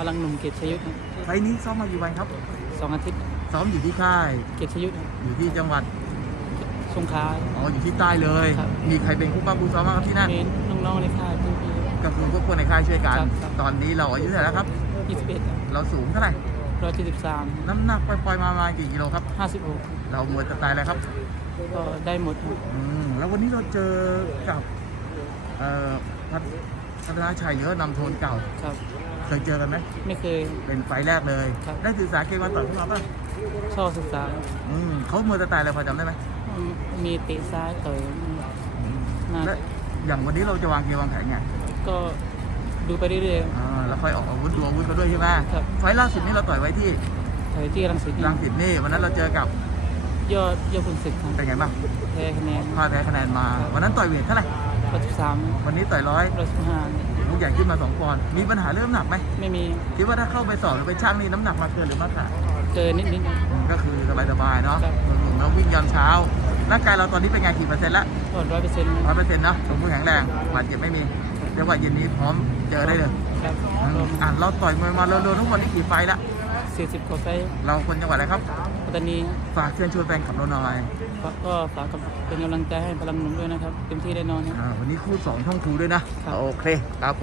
พลังหนุ่มเกียรติชยุทธครับไฟล์นี้ซ้อมมากี่วันครับ สองอาทิตย์ซ้อมอยู่ที่ค่าย เกียรติชยุทธครับอยู่ที่จังหวัด สงขลา อ๋อ อยู่ที่ใต้เลย ครับ มีใครเป็นคู่ป้าคู่ซ้อมบ้างครับที่นั่นมีน้องๆในค่ายพี่ก็คือพวกคนในค่ายช่วยกัน ครับครับ ตอนนี้เราอายุเท่าไหร่แล้วครับๆยี่สิบเอ็ดเราสูงเท่าไหร่ ร้อยเจ็ดสิบสามน้ำหนักปล่อยๆมาประมาณกี่กิโลครับ ห้าสิบหกเรามวยสไตล์อะไรครับ ก็ได้หมดครับอืม แล้ววันนี้เราเจอกับ เอ่อพัฒ พัฒนาชัยเยอะนำโทนเก่า ครับ เคยเจอกันไหมไม่เคย เป็นไฟล์แรกเลย ครับ ได้ศึกษาเกมมาต่อยพวกเราป่ะชอบศึกษาอืมเขามวยสไตล์อะไรพอจำได้ไหมมีเตะซ้ายต่อย อืมหน้าและอย่างวันนี้เราจะวางเกมวางแผนไงก็ดูไปเรื่อย อ่าแล้วค่อยออกอาวุธดูอาวุธเขาด้วยใช่ไหมครับ ไฟล์ล่าสุดนี้เราต่อยไว้ที่ๆต่อยที่รังสิตนี่รังสิตนี่วันนั้นเราเจอกับยอดยอดคุณศึกครับเป็นไงบ้างแพ้คะแนนพลาดแพ้คะแนนมาครับวันนั้นต่อยเวทเท่าไหร่ ร้อยสิบสามวันนี้ต่อยร้อยร้อยสิบห้าลูกใหญ่ขึ้นมาสองปอนด์มีปัญหาเรื่องน้ำหนักไหมไม่มีคิดว่าถ้าเข้าไปสอบหรือไปช่างนี่น้ำหนักมาเกินหรือมาขาดเกินนิดนิดก็คือสบายๆเนาะครับหนุ่มๆแล้ววิ่งยามเช้าร่างกายเราตอนนี้เป็นไงกี่เปอร์เซ็นต์ละก็ร้อยเปอร์เซ็นต์ร้อยเปอร์เซ็นต์เนาะสมบูรณ์แข็งแรงบาดเจ็บไม่มีเรียกว่าเย็นนี้พร้อมเจอได้เลยครับอืมอะเราต่อยมวยมาเร็วๆทุกวันนี้กี่ไฟล์ละสี่สิบกว่าไฟล์เราคนจังหวัดอะไรครับปั ตตานีฝากเชิญชวนแฟนขับเราหน่อยก็ฝากกับเป็นกำลังใจให้พลังหนุ่มด้วยนะครับ เต็มที่แน่นอนครับ อ่าวันนี้คู่สองช่องทูด้วยนะครับ โอเคครับผม